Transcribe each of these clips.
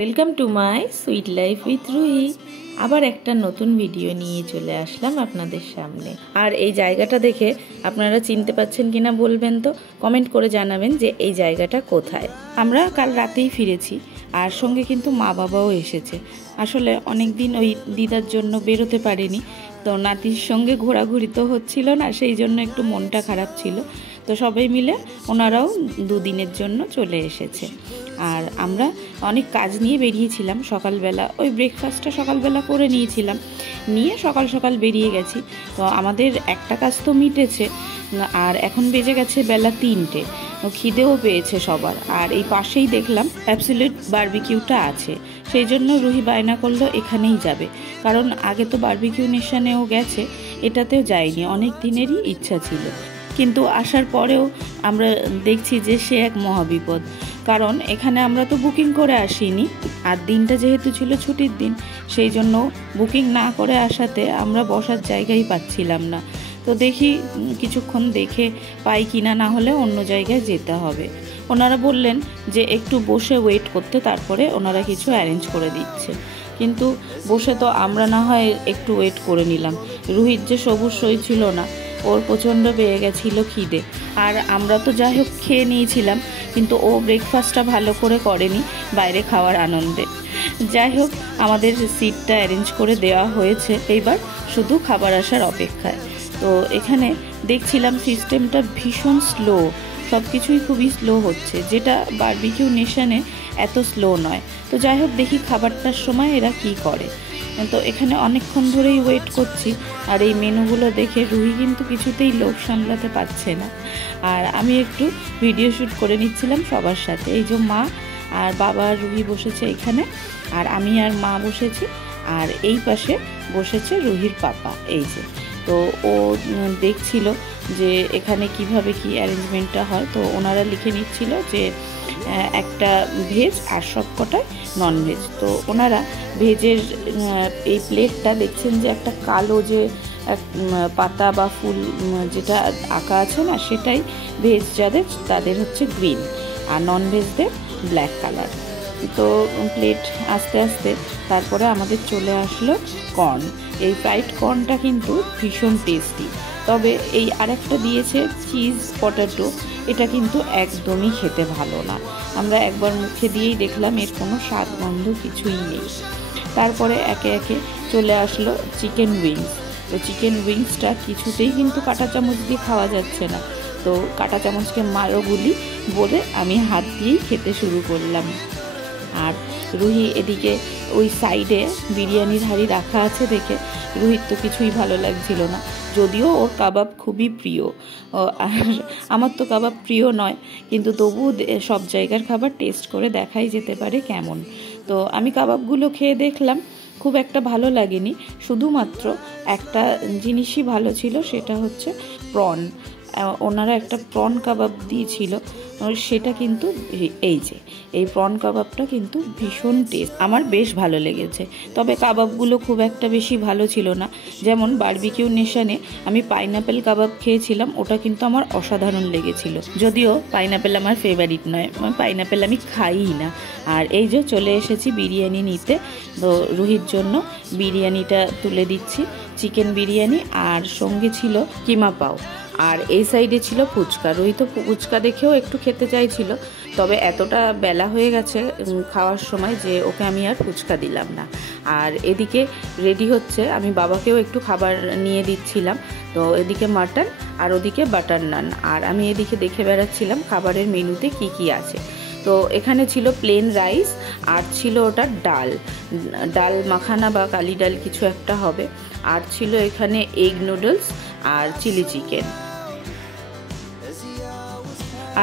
Welcome to my sweet life with Ruhi. আবার একটা নতুন ভিডিও নিয়ে চলে আসলাম আপনাদের সামনে। আর এই জায়গাটা দেখে আপনারা চিনতে পাচ্ছেন কিনা বলবেন তো, কমেন্ট করে জানাবেন যে এই জায়গাটা কোথায়। আমরা কাল রাতেই ফিরেছি, আর সঙ্গে কিন্তু মা বাবাও এসেছে। আসলে অনেক দিন ওই দিদার জন্য বেরোতে পারিনি, তো নাতির সঙ্গে ঘোরাঘুরি তো হচ্ছিল না, সেই জন্য একটু মনটা খারাপ ছিল। তো সবাই মিলে ওনারাও দুদিনের জন্য চলে এসেছে। আর আমরা অনেক কাজ নিয়ে বেরিয়েছিলাম সকালবেলা, ওই ব্রেকফাস্টটা সকালবেলা করে নিয়েছিলাম, নিয়ে সকাল সকাল বেরিয়ে গেছি। তো আমাদের একটা কাজ তো মিটেছে, আর এখন বেজে গেছে বেলা 3টে। খিদেও পেয়েছে সবার। আর এই পাশেই দেখলাম অ্যাবসলিউট বারবিকিউটা আছে, সেই জন্য রুহি বায়না করলো এখানেই যাবে। কারণ আগে তো বারবিকিউ নেশনেও গেছে, এটাতেও যায়নি, অনেক দিনেরই ইচ্ছা ছিল। কিন্তু আসার পরেও আমরা দেখছি যে সে এক মহাবিপদ। কারণ এখানে আমরা তো বুকিং করে আসিনি, আর দিনটা যেহেতু ছিল ছুটির দিন, সেই জন্য বুকিং না করে আসাতে আমরা বসার জায়গাই পাচ্ছিলাম না। তো দেখি কিছুক্ষণ দেখে পাই কিনা, না হলে অন্য জায়গায় যেতে হবে। ওনারা বললেন যে একটু বসে ওয়েট করতে, তারপরে ওনারা কিছু অ্যারেঞ্জ করে দিচ্ছে। কিন্তু বসে তো আমরা না হয় একটু ওয়েট করে নিলাম। রুহির যে সবুজ সই ছিল না, ওর প্রচণ্ড পেয়ে গেছিলো খিদে। আর আমরা তো যাই হোক খেয়ে নিয়েছিলাম, কিন্তু ও ব্রেকফাস্টটা ভালো করে করেনি বাইরে খাওয়ার আনন্দে। যাই হোক, আমাদের সিটটা অ্যারেঞ্জ করে দেওয়া হয়েছে, এইবার শুধু খাবার আসার অপেক্ষায়। তো এখানে দেখছিলাম সিস্টেমটা ভীষণ স্লো, সব কিছুই খুবই স্লো হচ্ছে, যেটা বারবিকিউ নেশনে এত স্লো নয়। তো যাই হোক, দেখি খাবারটার সময় এরা কি করে। তো এখানে অনেকক্ষণ ধরেই ওয়েট করছি, আর এই মেনুগুলো দেখে রুহি কিন্তু কিছুতেই লোভ সামলাতে পারছে না। আর আমি একটু ভিডিও শ্যুট করে নিচ্ছিলাম সবার সাথে। এই যে মা আর বাবা রুহি বসেছে এখানে, আর আমি আর মা বসেছি, আর এই পাশে বসেছে রুহির পাপা। এই যে, তো ও দেখছিল যে এখানে কিভাবে কি অ্যারেঞ্জমেন্টটা হয়। তো ওনারা লিখে নিচ্ছিল যে একটা ভেজ আর সবকটায় ননভেজ। তো ওনারা ভেজের এই প্লেটটা দেখছেন যে একটা কালো যে পাতা বা ফুল যেটা আঁকা আছে না, সেটাই ভেজ যাদের, তাদের হচ্ছে গ্রিন, আর ননভেজদের ব্ল্যাক কালার। তো প্লেট আস্তে আস্তে তারপরে আমাদের চলে আসলো কর্ন। এই ফ্রাইড কর্নটা কিন্তু ভীষণ টেস্টি। তবে এই আরেকটা দিয়েছে চিজ পটাটো, এটা কিন্তু একদমই খেতে ভালো না। আমরা একবার মুখে দিয়েই দেখলাম এর কোনো স্বাদ গন্ধ কিছুই নেই। তারপরে একে একে চলে আসলো চিকেন উইংস। তো চিকেন উইংসটা কিছুতেই কিন্তু কাঁটা চামচ দিয়ে খাওয়া যাচ্ছে না। তো কাঁটা চামচকে মারো গুলি বলে আমি হাত দিয়েই খেতে শুরু করলাম। আর রুহি এদিকে ওই সাইডে বিরিয়ানির হাঁড়ি রাখা আছে দেখে রুহির তো কিছুই ভালো লাগছিল না, যদিও ওর কাবাব খুবই প্রিয়। আর আমার তো কাবাব প্রিয় নয়, কিন্তু তবুও সব জায়গার খাবার টেস্ট করে দেখাই যেতে পারে কেমন। তো আমি কাবাবগুলো খেয়ে দেখলাম, খুব একটা ভালো লাগেনি। শুধুমাত্র একটা জিনিসই ভালো ছিল, সেটা হচ্ছে প্রন। ওনারা একটা প্রন কাবাব দিয়েছিল, সেটা কিন্তু এই যে এই প্রন কাবাবটা কিন্তু ভীষণ টেস্ট, আমার বেশ ভালো লেগেছে। তবে কাবাবগুলো খুব একটা বেশি ভালো ছিল না। যেমন বারবিকিউ নেশনে আমি পাইনাপেল কাবাব খেয়েছিলাম, ওটা কিন্তু আমার অসাধারণ লেগেছিল, যদিও পাইনাপেল আমার ফেভারিট নয়, পাইনাপেল আমি খাইই না। আর এই যে চলে এসেছি বিরিয়ানি নিতে। তো রুহির জন্য বিরিয়ানিটা তুলে দিচ্ছি, চিকেন বিরিয়ানি, আর সঙ্গে ছিল কিমা পাও। আর এই সাইডে ছিল ফুচকা। রুহি তো ফুচকা দেখেও একটু খেতে চাইছিল, তবে এতটা বেলা হয়ে গেছে খাওয়ার সময় যে ওকে আমি আর ফুচকা দিলাম না। আর এদিকে রেডি হচ্ছে, আমি বাবাকেও একটু খাবার নিয়ে দিচ্ছিলাম। তো এদিকে মাটন আর ওদিকে বাটার নান, আর আমি এদিকে দেখে বেড়াচ্ছিলাম খাবারের মেনুতে কি কি আছে। তো এখানে ছিল প্লেন রাইস, আর ছিল ওটা ডাল মাখানা বা কালি ডাল কিছু একটা হবে, আর ছিল এখানে এগ নুডলস আর চিলি চিকেন।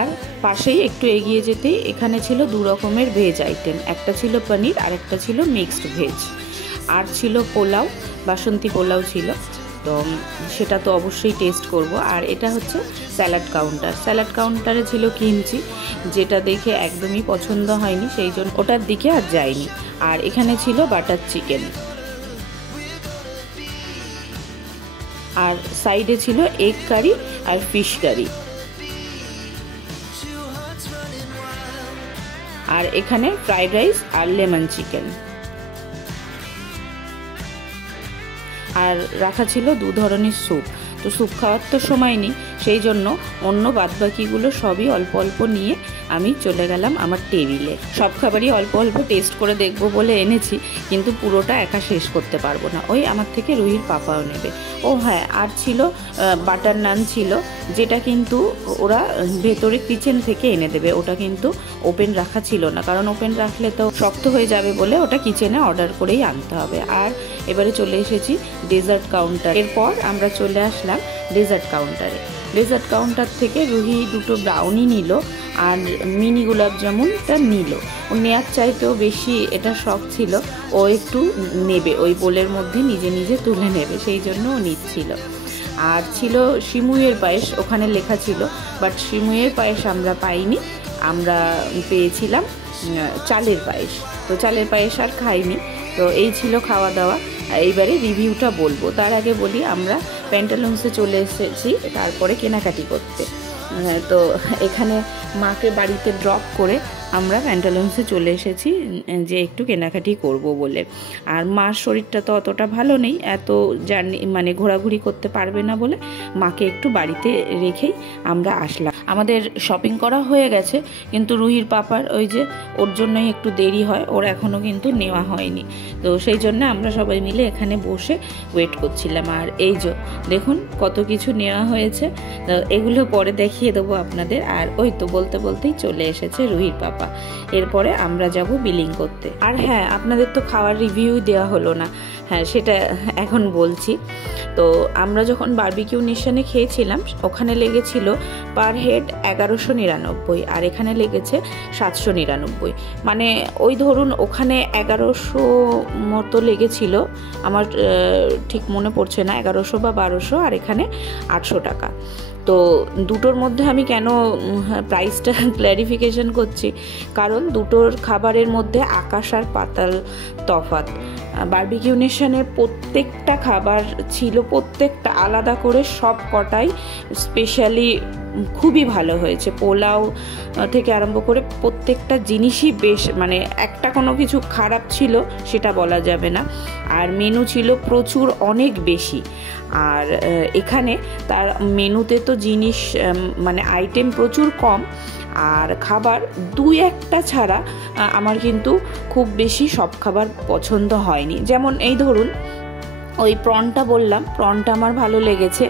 আর পাশেই একটু এগিয়ে যেতেই এখানে ছিল 2 রকমের ভেজ আইটেম, একটা ছিল পনির আর একটা ছিল মিক্সড ভেজ। আর ছিল পোলাও, বাসন্তী পোলাও ছিল, তো সেটা তো অবশ্যই টেস্ট করব। আর এটা হচ্ছে স্যালাড কাউন্টার। স্যালাড কাউন্টারে ছিল কিমচি, যেটা দেখে একদমই পছন্দ হয়নি, সেই জন্য ওটার দিকে আর যাইনি। আর এখানে ছিল বাটার চিকেন, আর সাইডে ছিল এগ কারি আর ফিশ কারি। আর এখানে ফ্রাইড রাইস আর লেমন চিকেন, আর রাখা ছিল 2 ধরনের স্যুপ। তো স্যুপ খাওয়ার তো সময় নেই, সেই জন্য অন্য বাদবাকিগুলো সবই অল্প অল্প নিয়ে আমি চলে গেলাম আমার টেবিলে। সব খাবারই অল্প অল্প টেস্ট করে দেখবো বলে এনেছি, কিন্তু পুরোটা একা শেষ করতে পারবো না, ওই আমার থেকে রুহির পাপাও নেবে। ও হ্যাঁ, আর ছিল বাটার নান ছিল, যেটা কিন্তু ওরা ভেতরে কিচেন থেকে এনে দেবে, ওটা কিন্তু ওপেন রাখা ছিল না, কারণ ওপেন রাখলে তো শক্ত হয়ে যাবে বলে ওটা কিচেনে অর্ডার করেই আনতে হবে। আর এবারে চলে এসেছি ডেজার্ট কাউন্টার। এরপর আমরা চলে আসলাম ডেজার্ট কাউন্টারে। ডেজার্ট কাউন্টার থেকে রুহি 2টো ব্রাউনি নিল আর মিনি গোলাপ জামুনটা নিল। ও নেওয়ার চাইতেও বেশি এটা শখ ছিল, ও একটু নেবে, ওই বোলের মধ্যে নিজে নিজে তুলে নেবে, সেই জন্য ও নিচ্ছিল। আর ছিল সিমুইয়ের পায়েস, ওখানে লেখা ছিল, বাট সিমুইয়ের পায়েস আমরা পাইনি, আমরা পেয়েছিলাম চালের পায়েস। তো চালের পায়েস আর খাইনি। তো এই ছিল খাওয়া দাওয়া। এইবারে রিভিউটা বলবো, তার আগে বলি আমরা প্যান্টালুন্সে চলে এসেছি তারপরে কেনাকাটি করতে। তো এখানে মাকে বাড়িতে ড্রপ করে আমরা প্যান্টালুন্সে চলে এসেছি যে একটু কেনাকাটি করব বলে। আর মার শরীরটা তো অতটা ভালো নেই, এত জার্নি মানে ঘোরাঘুরি করতে পারবে না বলে মাকে একটু বাড়িতে রেখেই আমরা আসলাম। আমাদের শপিং করা হয়ে গেছে, কিন্তু রুহির পাপার ওই যে ওর জন্যই একটু দেরি হয়, ওর এখনও কিন্তু নেওয়া হয়নি। তো সেই জন্য আমরা সবাই মিলে এখানে বসে ওয়েট করছিলাম। আর এই যে দেখুন কত কিছু নেওয়া হয়েছে, তো এগুলো পরে দেখিয়ে দেবো আপনাদের। আর ওই তো বলতে বলতেই চলে এসেছে রুহির পাপা। এরপরে আমরা যাব বিলিং করতে। আর হ্যাঁ, আপনাদের তো খাওয়ার রিভিউ দেওয়া হলো না, হ্যাঁ সেটা এখন বলছি। তো আমরা যখন বারবিকিউ নেশনে খেয়েছিলাম ওখানে লেগেছিল পার হেড 1199, আর এখানে লেগেছে 799। মানে ওই ধরুন ওখানে 1100 মতো লেগেছিল, আমার ঠিক মনে পড়ছে না, 1100 বা 1200, আর এখানে 800 টাকা। তো দুটোর মধ্যে আমি কেন প্রাইসটা ক্ল্যারিফিকেশন করছি, কারণ দুটোর খাবারের মধ্যে আকাশ আর পাতাল তফাৎ। বারবিকিউ নেশনের প্রত্যেকটা খাবার ছিল, প্রত্যেকটা আলাদা করে, সব কটাই স্পেশালি খুবই ভালো হয়েছে। পোলাও থেকে আরম্ভ করে প্রত্যেকটা জিনিসই বেশ, মানে একটা কোনো কিছু খারাপ ছিল সেটা বলা যাবে না। আর মেনু ছিল প্রচুর, অনেক বেশি। আর এখানে তার মেনুতে তো জিনিস মানে আইটেম প্রচুর কম, আর খাবার 2-1টা ছাড়া আমার কিন্তু খুব বেশি সব খাবার পছন্দ হয়নি। যেমন এই ধরুন ওই প্রনটা বললাম, প্রনটা আমার ভালো লেগেছে।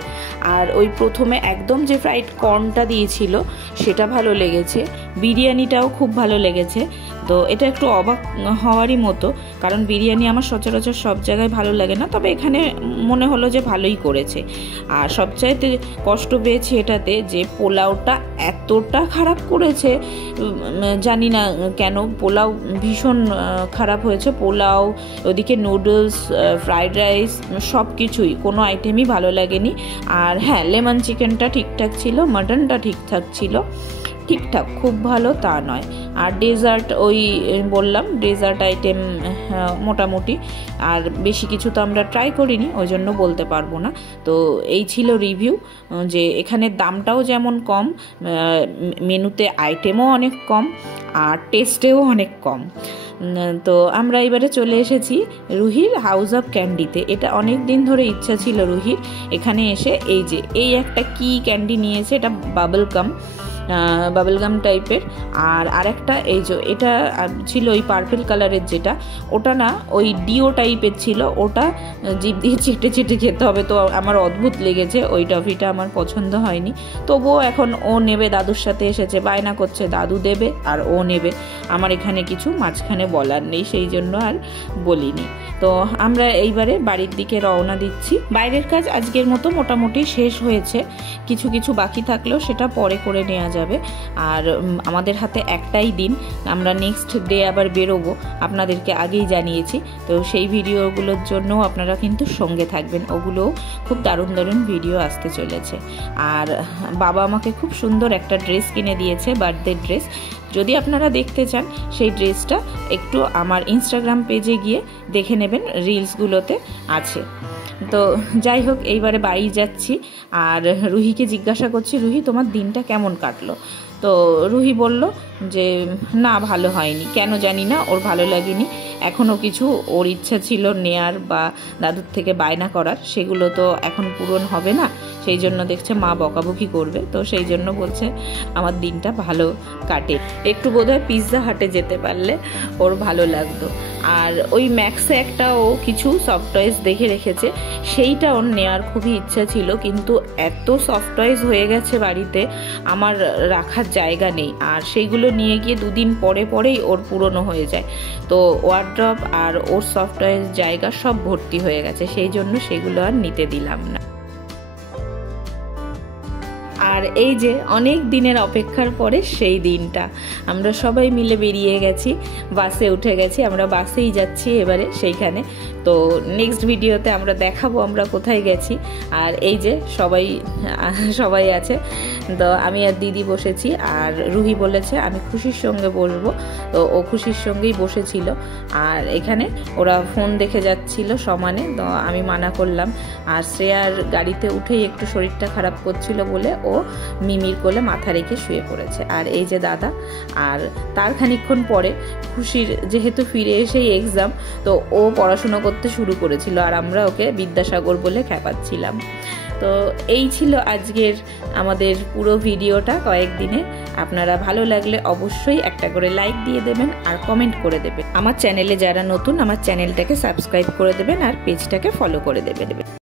আর ওই প্রথমে একদম যে ফ্রাইড কর্নটা দিয়েছিল সেটা ভালো লেগেছে, বিরিয়ানিটাও খুব ভালো লেগেছে। তো এটা একটু অবাক হওয়ারই মতো, কারণ বিরিয়ানি আমার সচরাচর সব জায়গায় ভালো লাগে না, তবে এখানে মনে হলো যে ভালোই করেছে। আর সবচাইতে কষ্ট পেয়েছি এটাতে যে পোলাওটা এতটা খারাপ করেছে, জানি না কেন, পোলাও ভীষণ খারাপ হয়েছে। পোলাও, ওদিকে নুডলস, ফ্রাইড রাইস, সব কিছুই, কোনো আইটেমই ভালো লাগেনি। আর হ্যাঁ, লেমন চিকেনটা ঠিকঠাক ছিল, মাটনটা ঠিকঠাক ছিল, ঠিকঠাক, খুব ভালো তা নয়। আর ডেজার্ট ওই বললাম, ডেজার্ট আইটেম মোটামুটি, আর বেশি কিছু তো আমরা ট্রাই করিনি, ওই জন্য বলতে পারবো না। তো এই ছিল রিভিউ, যে এখানে দামটাও যেমন কম, মেনুতে আইটেমও অনেক কম, আর টেস্টেও অনেক কম। তো আমরা এবারে চলে এসেছি রুহির হাউস অফ ক্যান্ডিতে। এটা অনেক দিন ধরে ইচ্ছা ছিল রুহির এখানে এসে। এই যে এই একটা কি ক্যান্ডি নিয়েছে, এটা বাবলগাম টাইপের। আর আরেকটা এই যে এটা ছিল ওই পার্পল কালারের, যেটা ওটা না ওই ডিও টাইপের ছিল, ওটা জিভ দিয়ে চিটে চিটে খেতে হবে। তো আমার অদ্ভুত লেগেছে, ওই টফিটা আমার পছন্দ হয়নি। তবুও এখন ও নেবে, দাদুর সাথে এসেছে, বায়না করছে দাদু দেবে আর ও নেবে, আমার এখানে কিছু মাঝখানে বলার নেই, সেই জন্য আর বলিনি। তো আমরা এইবারে বাড়ির দিকে রওনা দিচ্ছি। বাইরের কাজ আজকের মতো মোটামুটি শেষ হয়েছে, কিছু কিছু বাকি থাকলেও সেটা পরে করে নেওয়া যাবে। আর আমাদের হাতে একটাই দিন, আমরা নেক্সট ডে আবার বেরোবো, আপনাদেরকে আগেই জানিয়েছি। তো সেই ভিডিওগুলোর জন্য আপনারা কিন্তু সঙ্গে থাকবেন, ওগুলোও খুব দারুণ দারুণ ভিডিও আসতে চলেছে। আর বাবা আমাকে খুব সুন্দর একটা ড্রেস কিনে দিয়েছে, বার্থডে ড্রেস। যদি আপনারা দেখতে চান সেই ড্রেসটা একটু আমার ইনস্টাগ্রাম পেজে গিয়ে দেখে নেবেন, রিলসগুলোতে আছে। তো যাই হোক, এইবারে বাড়ি যাচ্ছি। আর রুহিকে জিজ্ঞাসা করছি, রুহি তোমার দিনটা কেমন কাটলো? তো রুহি বলল যে না ভালো হয়নি, কেন জানি না ওর ভালো লাগেনি। এখনও কিছু ওর ইচ্ছা ছিল নেয়ার বা দাদুর থেকে বায়না করার, সেগুলো তো এখন পূরণ হবে না, সেই জন্য দেখছে মা বকাবকি করবে, তো সেই জন্য বলছে আমার দিনটা ভালো কাটে, একটু বোধহয় পিৎজা হাটে যেতে পারলে ওর ভালো লাগতো। আর ওই ম্যাক্সে একটা ও কিছু সফট টয়েস দেখে রেখেছে, সেইটা ওর নেওয়ার খুবই ইচ্ছা ছিল, কিন্তু এত সফট টয়েস হয়ে গেছে বাড়িতে আমার রাখার জায়গা নেই, আর সেইগুলো নিয়ে গিয়ে দুদিন পরে পরেই ওর পুরনো হয়ে যায়। তো ওয়ার্ড্রপ আর ওর সফট টয়েস জায়গা সব ভর্তি হয়ে গেছে, সেই জন্য সেগুলো আর নিতে দিলাম না। আর এই যে অনেক দিনের অপেক্ষার পরে সেই দিনটা, আমরা সবাই মিলে বেরিয়ে গেছি, বাসে উঠে গেছি, আমরা বাসেই যাচ্ছি এবারে সেইখানে। তো নেক্সট ভিডিওতে আমরা দেখাবো আমরা কোথায় গেছি। আর এই যে সবাই আছে, তো আমি আর দিদি বসেছি, আর রুহি বলেছে আমি খুশির সঙ্গে বসবো, তো ও খুশির সঙ্গেই বসেছিল। আর এখানে ওরা ফোন দেখে যাচ্ছিল সমানে, তো আমি মানা করলাম। আর শ্রেয়ার গাড়িতে উঠেই একটু শরীরটা খারাপ করছিল বলে ও মিমির কোলে মাথা রেখে শুয়ে পড়েছে। আর এই যে দাদা, আর তার খানিকক্ষণ পরে খুশির যেহেতু ফিরে এসেই এক্সাম, তো ও পড়াশোনা করতে শুরু করেছিল, আর আমরা ওকে বিদ্যাসাগর বলে খেপাচ্ছিলাম। তো এই ছিল আজকের আমাদের পুরো ভিডিওটা কয়েকদিনে। আপনারা ভালো লাগলে অবশ্যই একটা করে লাইক দিয়ে দেবেন আর কমেন্ট করে দেবেন। আমার চ্যানেলে যারা নতুন, আমার চ্যানেলটাকে সাবস্ক্রাইব করে দেবেন আর পেজটাকে ফলো করে দেবেন।